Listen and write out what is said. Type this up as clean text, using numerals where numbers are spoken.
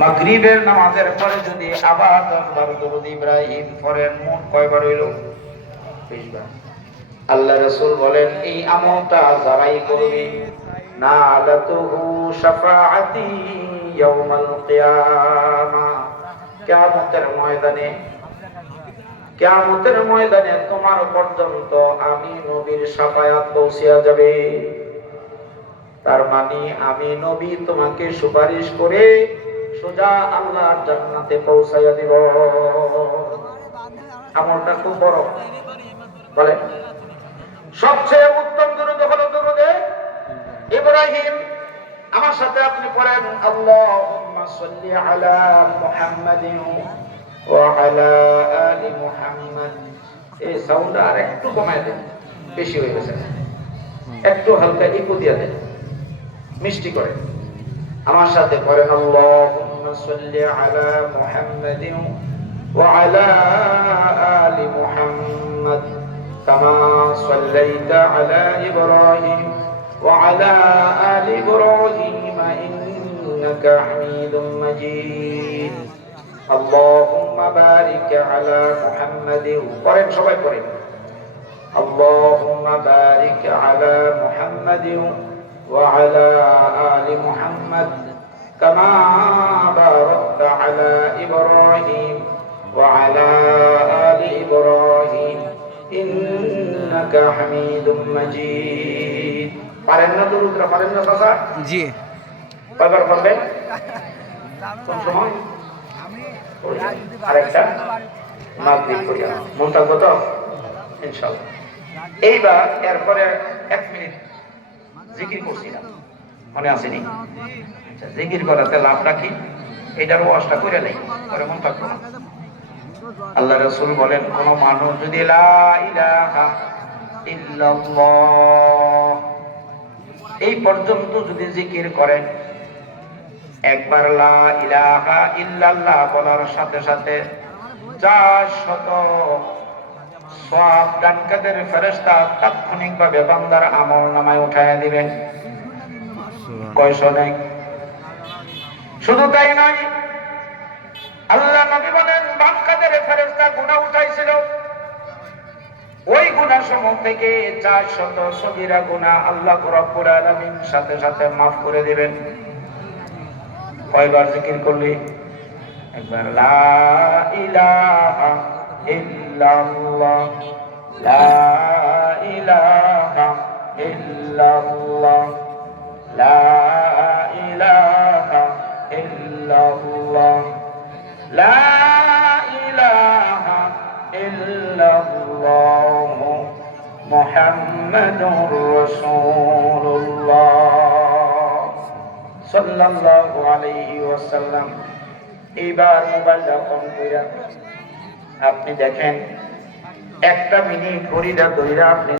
মাগরিবের নামাজের পরে যদি আবার 10 বার দরুদ ইব্রাহিম পড়েন, মোট কয়বার হইল? 20 বার। আল্লাহ রাসূল বলেন এই আমলটা যারাই করবে নালাতুহু শাফাআতি ইয়াউমাল কিয়ামা, কিয়ামতের ময়দানে তোমার পর্যন্ত আমি নবীর শাফায়াত পৌঁছিয়া যাবে। তার মানে আমি নবী তোমাকে সুপারিশ করে সোজা আল্লাহর জান্নাতে পৌঁছাইয়া দিব। আমলটা খুব বড়। বলে সবচেয়ে উত্তম দুরূদ হলো দুরূদে ইব্রাহিম। আমার সাথে আপনি পড়েন আল্লাহুম্মা সাল্লি আলা মুহাম্মাদিন ওয়া আলা আলি মুহাম্মাদ। এই সাউন্ড আর একটু কমায় দেন, বেশি হয়ে গেছে, একটু হালকা ইকো দিয়ে দেন, মিষ্টি করে। আমার সাথে পড়েন আল্লাহুম্মা সাল্লি আলা মুহাম্মাদিন ওয়া আলা আলি মুহাম্মাদ কামা সাল্লাইতা আলা ইব্রাহিম ওয়া আলা আলি ইব্রাহিম ইন্নাকা হামিদুম মাজিদ। আল্লাহুম্মা বারিক আলা মুহাম্মাদিন। পড়েন, সবাই পড়েন আল্লাহুম্মা বারিক আলা মুহাম্মাদিন وعلى آل محمد كما باركت على إبراهيم وعلى آل إبراهيم إنك حميد مجيد. পারেন না দুরূদরা? পারেন না চাচা? জি। কয়বার পড়বেন? কোন সময়? আরেকটা মাগরিব পড়িয়া মন থাকবো তো ইনশাআল্লাহ। এইবার এরপরে 1 মিনিট জিকির করছিলাম, মনে আসেনি? আচ্ছা, জিকির করাতে লাভটা কি এটার ওয়াজটা করে নেই, করে মন থাকবো না। আল্লাহ রাসূল বলেন কোন মানুষ যদি লা ইলাহা ইল্লাল্লাহ এই পর্যন্ত যদি জিকির করেন, একবার লা ইলাহা ইল্লাল্লাহ বলার সাথে সাথে 400 সওয়াব ডান কাঁধের ফেরেশতা তাৎক্ষণিকভাবে বান্দার আমলনামায় উঠায়া দিবেন। কয়শো নেই? শুধু তাই নয়, আল্লাহ নবী বলেন বাম কাঁধের ফেরেশতা গুনাহ উঠাইছিল, ওই গুনাহসমূহ থেকে 400 সগীরা গুনাহ আল্লাহ রাব্বুল আলামিন সাথে সাথে মাফ করে দিবেন। কয়বার জিকির করলে? একবার লা ইলাহা ইল্লাল্লাহ, লা ইলাহা ইল্লাল্লাহ, লা ইলাহা ইল্লাল্লাহ, লা ইলাহা ইল্লাল্লাহ মুহাম্মাদুর রাসূলুল্লাহ সাল্লাল্লাহু আলাইহি ওয়াসাল্লাম। এইবার মোবাইলটা অন কইরা আপনি দেখেন 1 মিনিট ঘড়িটা ধইরা আপনি